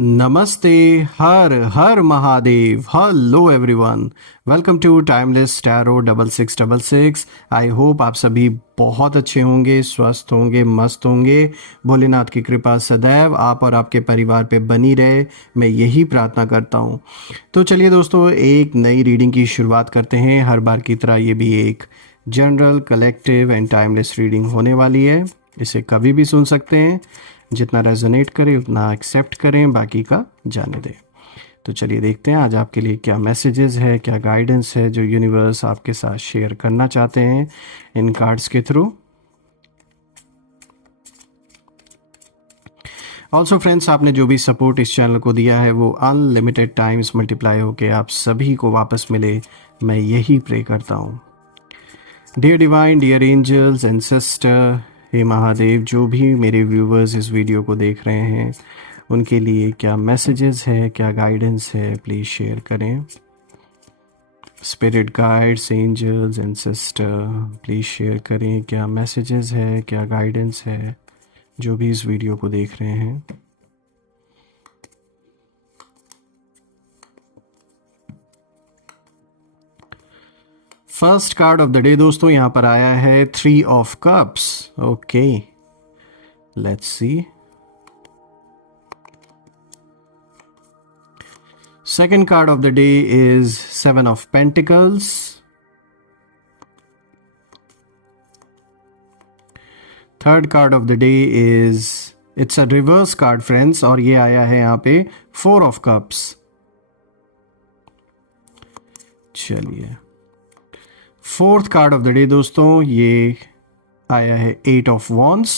नमस्ते। हर हर Mahadev. Hello everyone, welcome to timeless tarot 6666। I hope आप सभी बहुत अच्छे होंगे, स्वस्थ होंगे, मस्त होंगे। भोलेनाथ की कृपा सदैव आप और आपके परिवार पे बनी रहे, मैं यही प्रार्थना करता हूँ। तो चलिए दोस्तों, एक नई रीडिंग की शुरुआत करते हैं। हर बार की तरह ये भी एक general, collective and timeless reading होने वाली है। इसे कभी भी सुन सकते हैं, जितना रेजोनेट करे उतना एक्सेप्ट करें, बाकी का जाने दें। तो चलिए देखते हैं आज आपके लिए क्या मैसेजेस है, क्या गाइडेंस है जो यूनिवर्स आपके साथ शेयर करना चाहते हैं इन कार्ड्स के थ्रू। ऑल्सो फ्रेंड्स, आपने जो भी सपोर्ट इस चैनल को दिया है वो अनलिमिटेड टाइम्स मल्टीप्लाई होके आप सभी को वापस मिले, मैं यही प्रे करता हूँ। Dear divine, dear angels, ancestor, हे महादेव, जो भी मेरे व्यूवर्स इस वीडियो को देख रहे हैं उनके लिए क्या मैसेजेस है, क्या गाइडेंस है, प्लीज़ शेयर करें। Spirit guides, angels, ancestor, please share करें क्या मैसेजेस है, क्या गाइडेंस है, जो भी इस वीडियो को देख रहे हैं। First card of the day दोस्तों यहाँ पर आया है 3 of cups. Okay, let's see. Second card of the day is 7 of Pentacles. Third card of the day is, it's a reverse card friends, और ये आया है यहाँ पे 4 of Cups. चलिए, fourth card of the day दोस्तों ये आया है 8 of Wands.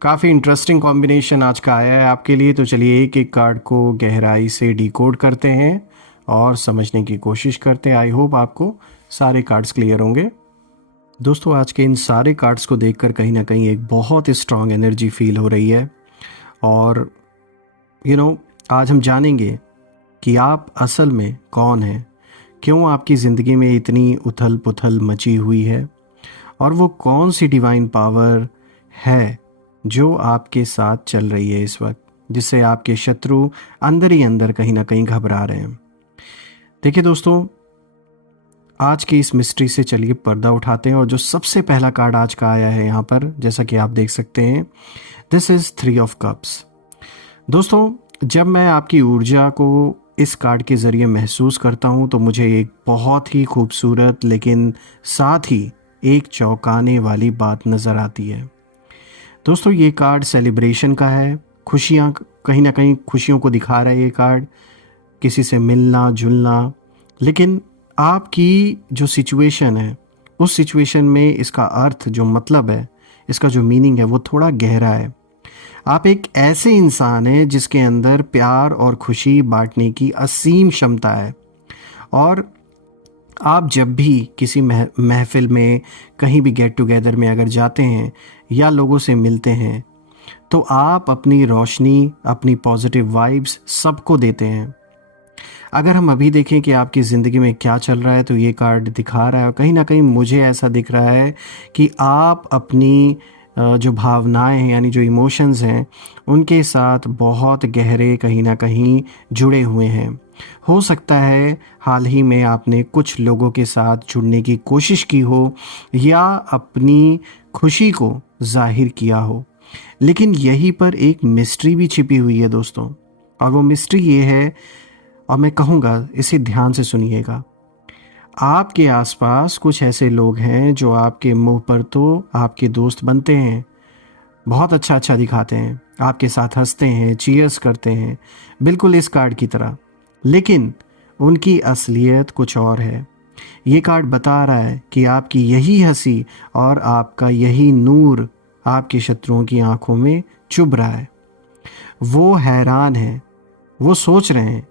काफ़ी इंटरेस्टिंग कॉम्बिनेशन आज का आया है आपके लिए। तो चलिए एक एक कार्ड को गहराई से डिकोड करते हैं और समझने की कोशिश करते हैं। आई होप आपको सारे कार्ड्स क्लियर होंगे। दोस्तों, आज के इन सारे कार्ड्स को देखकर कहीं ना कहीं एक बहुत स्ट्रांग एनर्जी फील हो रही है। और आज हम जानेंगे कि आप असल में कौन हैं, क्यों आपकी ज़िंदगी में इतनी उथल पुथल मची हुई है, और वो कौन सी डिवाइन पावर है जो आपके साथ चल रही है इस वक्त, जिससे आपके शत्रु अंदर ही अंदर कहीं ना कहीं घबरा रहे हैं। देखिए दोस्तों, आज की इस मिस्ट्री से चलिए पर्दा उठाते हैं। और जो सबसे पहला कार्ड आज का आया है यहाँ पर, जैसा कि आप देख सकते हैं, दिस इज 3 ऑफ कप्स। दोस्तों, जब मैं आपकी ऊर्जा को इस कार्ड के ज़रिए महसूस करता हूँ तो मुझे एक बहुत ही खूबसूरत लेकिन साथ ही एक चौंकाने वाली बात नज़र आती है। दोस्तों, ये कार्ड सेलिब्रेशन का है, खुशियाँ, कहीं ना कहीं खुशियों को दिखा रहा है ये कार्ड, किसी से मिलना जुलना। लेकिन आपकी जो सिचुएशन है उस सिचुएशन में इसका अर्थ, जो मतलब है, इसका जो मीनिंग है वो थोड़ा गहरा है। आप एक ऐसे इंसान हैं जिसके अंदर प्यार और खुशी बांटने की असीम क्षमता है। और आप जब भी किसी महफिल में, कहीं भी गेट टुगेदर में अगर जाते हैं या लोगों से मिलते हैं तो आप अपनी रोशनी, अपनी पॉजिटिव वाइब्स सबको देते हैं। अगर हम अभी देखें कि आपकी ज़िंदगी में क्या चल रहा है तो ये कार्ड दिखा रहा है, और कहीं ना कहीं मुझे ऐसा दिख रहा है कि आप अपनी जो भावनाएं हैं, यानी जो इमोशंस हैं, उनके साथ बहुत गहरे कहीं ना कहीं जुड़े हुए हैं। हो सकता है हाल ही में आपने कुछ लोगों के साथ जुड़ने की कोशिश की हो या अपनी खुशी को जाहिर किया हो, लेकिन यहीं पर एक मिस्ट्री भी छिपी हुई है दोस्तों। और वो मिस्ट्री ये है, और मैं कहूँगा इसे ध्यान से सुनिएगा, आपके आसपास कुछ ऐसे लोग हैं जो आपके मुंह पर तो आपके दोस्त बनते हैं, बहुत अच्छा अच्छा दिखाते हैं, आपके साथ हंसते हैं, चीयर्स करते हैं, बिल्कुल इस कार्ड की तरह, लेकिन उनकी असलियत कुछ और है। ये कार्ड बता रहा है कि आपकी यही हंसी और आपका यही नूर आपके शत्रुओं की आंखों में चुभ रहा है। वो हैरान हैं, वो सोच रहे हैं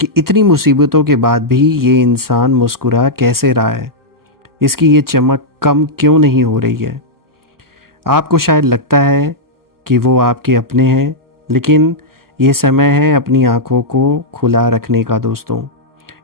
कि इतनी मुसीबतों के बाद भी ये इंसान मुस्कुरा कैसे रहा है, इसकी ये चमक कम क्यों नहीं हो रही है। आपको शायद लगता है कि वो आपके अपने हैं, लेकिन ये समय है अपनी आंखों को खुला रखने का दोस्तों,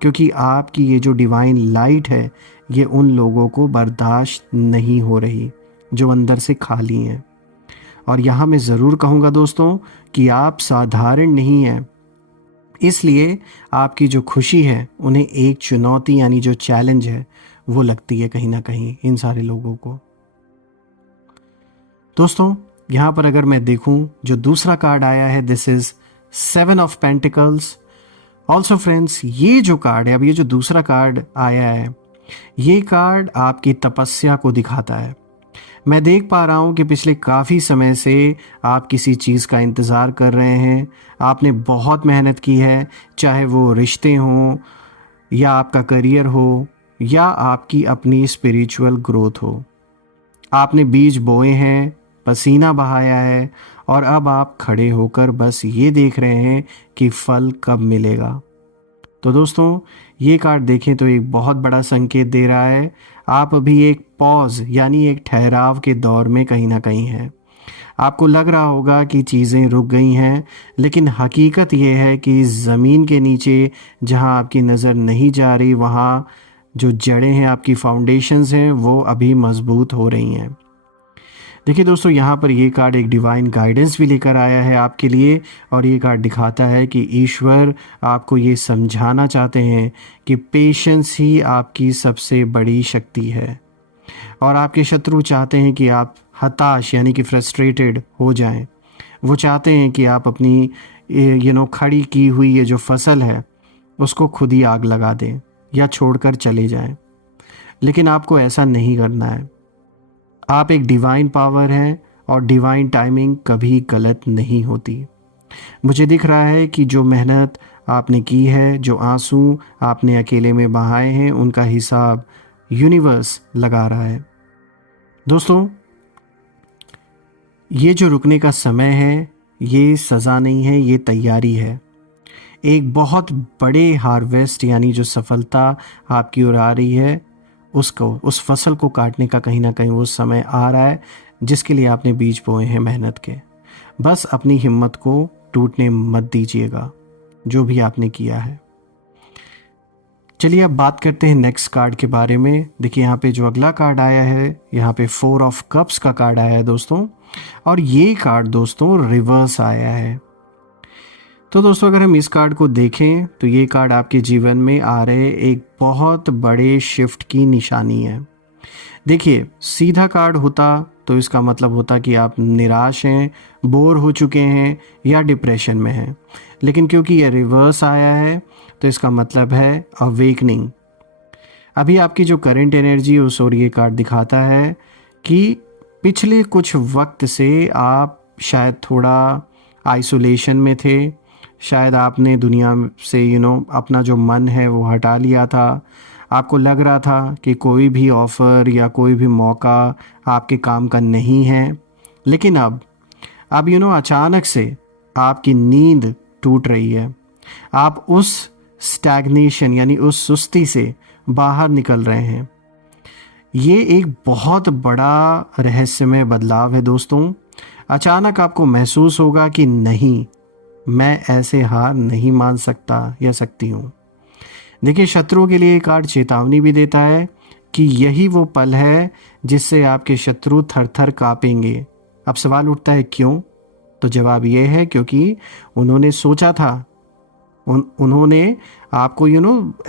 क्योंकि आपकी ये जो डिवाइन लाइट है ये उन लोगों को बर्दाश्त नहीं हो रही जो अंदर से खाली हैं। और यहाँ मैं ज़रूर कहूँगा दोस्तों कि आप साधारण नहीं हैं, इसलिए आपकी जो खुशी है उन्हें एक चुनौती यानी जो चैलेंज है वो लगती है कहीं ना कहीं इन सारे लोगों को। दोस्तों यहाँ पर अगर मैं देखूं जो दूसरा कार्ड आया है, this is 7 of pentacles. Also friends, ये जो कार्ड है, अब ये जो दूसरा कार्ड आया है, ये कार्ड आपकी तपस्या को दिखाता है। मैं देख पा रहा हूँ कि पिछले काफ़ी समय से आप किसी चीज़ का इंतज़ार कर रहे हैं। आपने बहुत मेहनत की है, चाहे वो रिश्ते हों या आपका करियर हो या आपकी अपनी स्पिरिचुअल ग्रोथ हो। आपने बीज बोए हैं, पसीना बहाया है और अब आप खड़े होकर बस ये देख रहे हैं कि फल कब मिलेगा। तो दोस्तों ये कार्ड देखें तो एक बहुत बड़ा संकेत दे रहा है, आप अभी एक पॉज यानी एक ठहराव के दौर में कहीं ना कहीं हैं। आपको लग रहा होगा कि चीज़ें रुक गई हैं, लेकिन हकीकत ये है कि ज़मीन के नीचे जहां आपकी नज़र नहीं जा रही, वहां जो जड़ें हैं, आपकी फाउंडेशंस हैं, वो अभी मजबूत हो रही हैं। देखिए दोस्तों, यहाँ पर ये कार्ड एक डिवाइन गाइडेंस भी लेकर आया है आपके लिए, और ये कार्ड दिखाता है कि ईश्वर आपको ये समझाना चाहते हैं कि पेशेंस ही आपकी सबसे बड़ी शक्ति है। और आपके शत्रु चाहते हैं कि आप हताश यानी कि फ्रस्ट्रेटेड हो जाएं। वो चाहते हैं कि आप अपनी खड़ी की हुई ये जो फसल है उसको खुद ही आग लगा दें या छोड़कर चले जाएं। लेकिन आपको ऐसा नहीं करना है। आप एक डिवाइन पावर हैं और डिवाइन टाइमिंग कभी गलत नहीं होती। मुझे दिख रहा है कि जो मेहनत आपने की है, जो आंसू आपने अकेले में बहाए हैं, उनका हिसाब यूनिवर्स लगा रहा है। दोस्तों ये जो रुकने का समय है, ये सज़ा नहीं है, ये तैयारी है। एक बहुत बड़े हार्वेस्ट यानी जो सफलता आपकी ओर आ रही है, उस फसल को काटने का कहीं ना कहीं वो समय आ रहा है जिसके लिए आपने बीज बोए हैं मेहनत के। बस अपनी हिम्मत को टूटने मत दीजिएगा जो भी आपने किया है। चलिए अब बात करते हैं नेक्स्ट कार्ड के बारे में। देखिए यहाँ पे जो अगला कार्ड आया है, यहाँ पे 4 ऑफ कप्स का कार्ड आया है दोस्तों, और ये कार्ड दोस्तों रिवर्स आया है। तो दोस्तों अगर हम इस कार्ड को देखें तो ये कार्ड आपके जीवन में आ रहे एक बहुत बड़े शिफ्ट की निशानी है। देखिए सीधा कार्ड होता तो इसका मतलब होता कि आप निराश हैं, बोर हो चुके हैं या डिप्रेशन में हैं, लेकिन क्योंकि ये रिवर्स आया है तो इसका मतलब है अवेकनिंग। अभी आपकी जो करंट एनर्जी उस और ये कार्ड दिखाता है कि पिछले कुछ वक्त से आप शायद थोड़ा आइसोलेशन में थे, शायद आपने दुनिया से अपना जो मन है वो हटा लिया था। आपको लग रहा था कि कोई भी ऑफ़र या कोई भी मौका आपके काम का नहीं है, लेकिन अब अचानक से आपकी नींद टूट रही है। आप उस स्टैग्नेशन यानी उस सुस्ती से बाहर निकल रहे हैं। ये एक बहुत बड़ा रहस्यमय बदलाव है दोस्तों। अचानक आपको महसूस होगा कि नहीं, मैं ऐसे हार नहीं मान सकता या सकती हूँ। देखिए शत्रुओं के लिए कार्ड चेतावनी भी देता है कि यही वो पल है जिससे आपके शत्रु थर थर कांपेंगे। अब सवाल उठता है क्यों? तो जवाब ये है क्योंकि उन्होंने सोचा था, उन्होंने आपको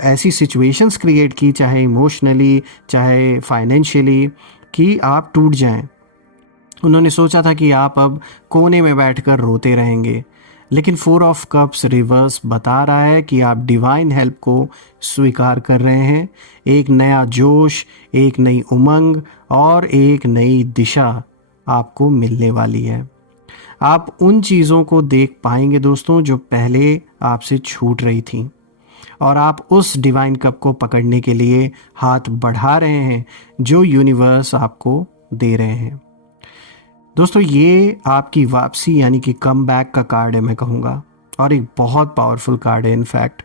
ऐसी सिचुएशंस क्रिएट की, चाहे इमोशनली चाहे फाइनेंशियली, कि आप टूट जाएं। उन्होंने सोचा था कि आप अब कोने में बैठकर रोते रहेंगे, लेकिन 4 ऑफ कप्स रिवर्स बता रहा है कि आप डिवाइन हेल्प को स्वीकार कर रहे हैं। एक नया जोश, एक नई उमंग और एक नई दिशा आपको मिलने वाली है। आप उन चीज़ों को देख पाएंगे दोस्तों जो पहले आपसे छूट रही थी, और आप उस डिवाइन कप को पकड़ने के लिए हाथ बढ़ा रहे हैं जो यूनिवर्स आपको दे रहे हैं। दोस्तों ये आपकी वापसी यानी कि कम बैक का कार्ड है मैं कहूँगा, और एक बहुत पावरफुल कार्ड है। इनफैक्ट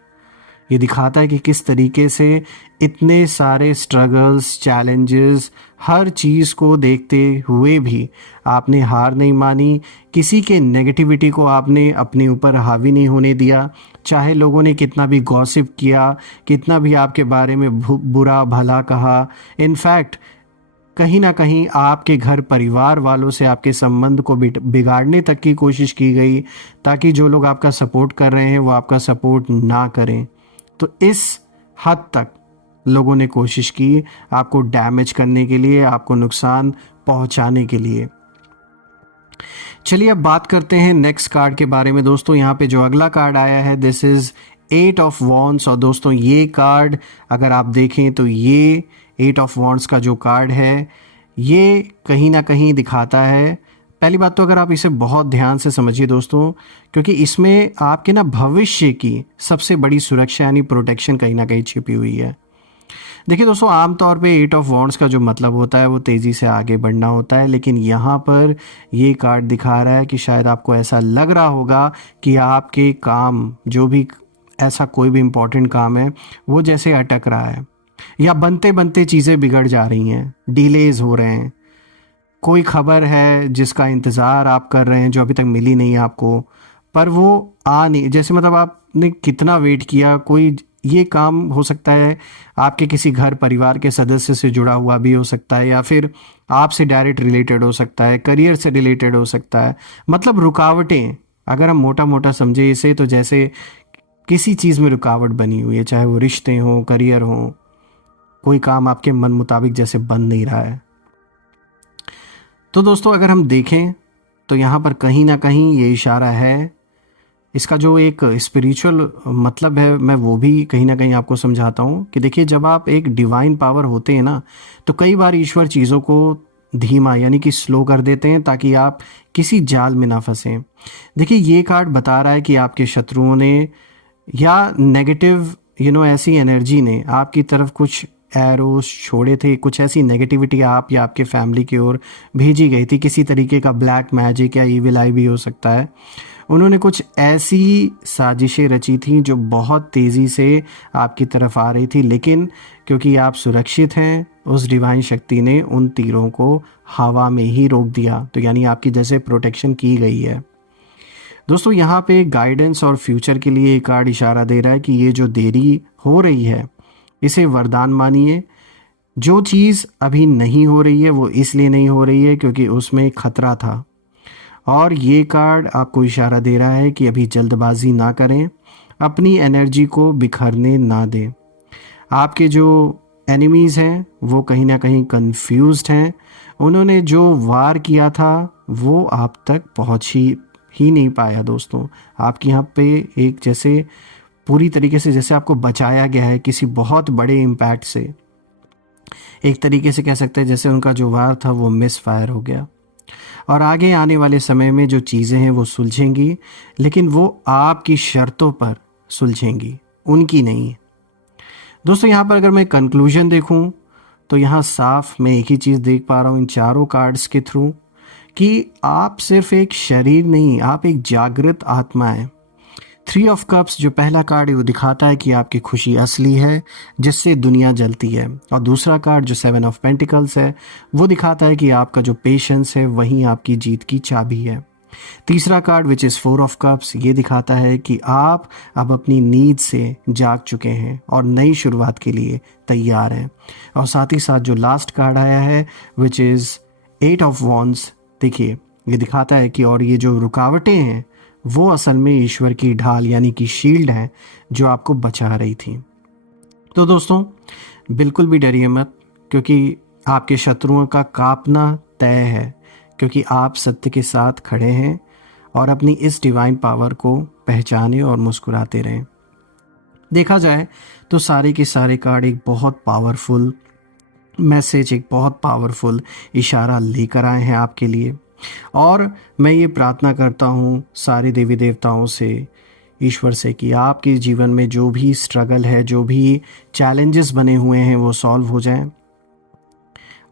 ये दिखाता है कि किस तरीके से इतने सारे स्ट्रगल्स, चैलेंजेस, हर चीज़ को देखते हुए भी आपने हार नहीं मानी। किसी के नेगेटिविटी को आपने अपने ऊपर हावी नहीं होने दिया, चाहे लोगों ने कितना भी गॉसिप किया, कितना भी आपके बारे में बुरा भला कहा। इनफैक्ट कहीं ना कहीं आपके घर परिवार वालों से आपके संबंध को बिगाड़ने तक की कोशिश की गई, ताकि जो लोग आपका सपोर्ट कर रहे हैं वो आपका सपोर्ट ना करें। तो इस हद तक लोगों ने कोशिश की आपको डैमेज करने के लिए, आपको नुकसान पहुंचाने के लिए। चलिए अब बात करते हैं नेक्स्ट कार्ड के बारे में दोस्तों। यहाँ पे जो अगला कार्ड आया है, दिस इज 8 ऑफ वॉन्ड्स। और दोस्तों ये कार्ड अगर आप देखें तो ये 8 ऑफ वॉन्ड्स का जो कार्ड है, ये कहीं ना कहीं दिखाता है, पहली बात तो अगर आप इसे बहुत ध्यान से समझिए दोस्तों, क्योंकि इसमें आपके ना भविष्य की सबसे बड़ी सुरक्षा यानी प्रोटेक्शन कहीं ना कहीं छिपी हुई है। देखिए दोस्तों, आमतौर पे 8 ऑफ वॉन्ड्स का जो मतलब होता है वो तेज़ी से आगे बढ़ना होता है, लेकिन यहाँ पर ये कार्ड दिखा रहा है कि शायद आपको ऐसा लग रहा होगा कि आपके काम, जो भी ऐसा कोई भी इम्पोर्टेंट काम है, वो जैसे अटक रहा है, या बनते बनते चीज़ें बिगड़ जा रही हैं, डिलेज हो रहे हैं। कोई खबर है जिसका इंतज़ार आप कर रहे हैं जो अभी तक मिली नहीं आपको, पर वो आ नहीं, जैसे मतलब आपने कितना वेट किया, कोई ये काम हो सकता है आपके किसी घर परिवार के सदस्य से जुड़ा हुआ भी हो सकता है, या फिर आपसे डायरेक्ट रिलेटेड हो सकता है, करियर से रिलेटेड हो सकता है। मतलब रुकावटें, अगर हम मोटा मोटा समझे इसे, तो जैसे किसी चीज़ में रुकावट बनी हुई है, चाहे वो रिश्ते हों, करियर हों, कोई काम आपके मन मुताबिक जैसे बन नहीं रहा है। तो दोस्तों अगर हम देखें तो यहाँ पर कहीं ना कहीं ये इशारा है, इसका जो एक स्पिरिचुअल मतलब है मैं वो भी कहीं ना कहीं आपको समझाता हूँ कि देखिए, जब आप एक डिवाइन पावर होते हैं ना, तो कई बार ईश्वर चीज़ों को धीमा यानी कि स्लो कर देते हैं ताकि आप किसी जाल में ना फंसें। देखिए ये कार्ड बता रहा है कि आपके शत्रुओं ने या नेगेटिव ऐसी एनर्जी ने आपकी तरफ कुछ एरोस छोड़े थे, कुछ ऐसी नेगेटिविटी आप या आपके फैमिली की ओर भेजी गई थी, किसी तरीके का ब्लैक मैजिक या ईविल आई भी हो सकता है। उन्होंने कुछ ऐसी साजिशें रची थी जो बहुत तेज़ी से आपकी तरफ आ रही थी, लेकिन क्योंकि आप सुरक्षित हैं, उस डिवाइन शक्ति ने उन तीरों को हवा में ही रोक दिया। तो यानी आपकी जैसे प्रोटेक्शन की गई है। दोस्तों यहाँ पे गाइडेंस और फ्यूचर के लिए एक कार्ड इशारा दे रहा है कि ये जो देरी हो रही है इसे वरदान मानिए। जो चीज़ अभी नहीं हो रही है वो इसलिए नहीं हो रही है क्योंकि उसमें खतरा था। और ये कार्ड आपको इशारा दे रहा है कि अभी जल्दबाजी ना करें, अपनी एनर्जी को बिखरने ना दें। आपके जो एनिमीज़ हैं वो कहीं ना कहीं कंफ्यूज्ड हैं, उन्होंने जो वार किया था वो आप तक पहुंच ही नहीं पाया। दोस्तों आपके यहाँ पे एक जैसे पूरी तरीके से जैसे आपको बचाया गया है किसी बहुत बड़े इम्पैक्ट से, एक तरीके से कह सकते हैं जैसे उनका जो वार था वो मिस फायर हो गया। और आगे आने वाले समय में जो चीज़ें हैं वो सुलझेंगी, लेकिन वो आपकी शर्तों पर सुलझेंगी, उनकी नहीं। दोस्तों यहाँ पर अगर मैं कंक्लूजन देखूँ तो यहाँ साफ मैं एक ही चीज़ देख पा रहा हूँ इन चारों कार्ड्स के थ्रू, कि आप सिर्फ एक शरीर नहीं, आप एक जागृत आत्मा है। 3 ऑफ कप्स जो पहला कार्ड है वो दिखाता है कि आपकी खुशी असली है जिससे दुनिया जलती है, और दूसरा कार्ड जो 7 ऑफ पेंटिकल्स है वो दिखाता है कि आपका जो पेशेंस है वही आपकी जीत की चाबी है। तीसरा card which is 4 of cups ये दिखाता है कि आप अब अपनी नींद से जाग चुके हैं और नई शुरुआत के लिए तैयार हैं। और साथ ही साथ जो लास्ट कार्ड आया है विच इज़ 8 ऑफ वॉन्ड्स, देखिए ये दिखाता है कि और ये जो रुकावटें हैं वो असल में ईश्वर की ढाल यानी कि शील्ड है जो आपको बचा रही थी। तो दोस्तों बिल्कुल भी डरिए मत, क्योंकि आपके शत्रुओं का कांपना तय है, क्योंकि आप सत्य के साथ खड़े हैं और अपनी इस डिवाइन पावर को पहचाने और मुस्कुराते रहें। देखा जाए तो सारे के सारे कार्ड एक बहुत पावरफुल मैसेज, एक बहुत पावरफुल इशारा लेकर आए हैं आपके लिए। और मैं ये प्रार्थना करता हूँ सारे देवी देवताओं से, ईश्वर से, कि आपके जीवन में जो भी स्ट्रगल है, जो भी चैलेंजेस बने हुए हैं वो सॉल्व हो जाएं,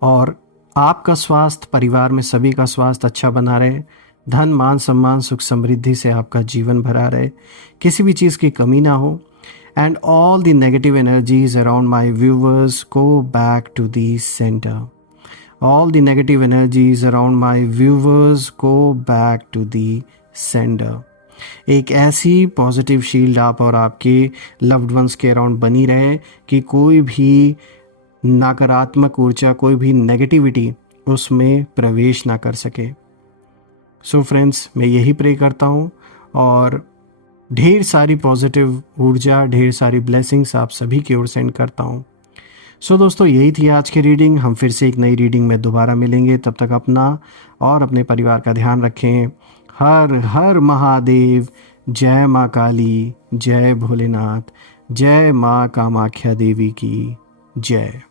और आपका स्वास्थ्य, परिवार में सभी का स्वास्थ्य अच्छा बना रहे, धन मान सम्मान सुख समृद्धि से आपका जीवन भरा रहे, किसी भी चीज़ की कमी ना हो। And all the negative energies around my viewers go back to the center. All the negative energies around my viewers go back to the center. एक ऐसी पॉजिटिव शील्ड आप और आपके लव्ड वंस के अराउंड बनी रहे कि कोई भी नकारात्मक ऊर्जा, कोई भी नेगेटिविटी उसमें प्रवेश ना कर सके। सो फ्रेंड्स, मैं यही प्रे करता हूँ और ढेर सारी पॉजिटिव ऊर्जा, ढेर सारी ब्लेसिंग्स आप सभी की ओर सेंड करता हूँ। सो दोस्तों, यही थी आज की रीडिंग। हम फिर से एक नई रीडिंग में दोबारा मिलेंगे। तब तक अपना और अपने परिवार का ध्यान रखें। हर हर महादेव। जय माँ काली, जय भोलेनाथ, जय माँ कामाख्या देवी की जय।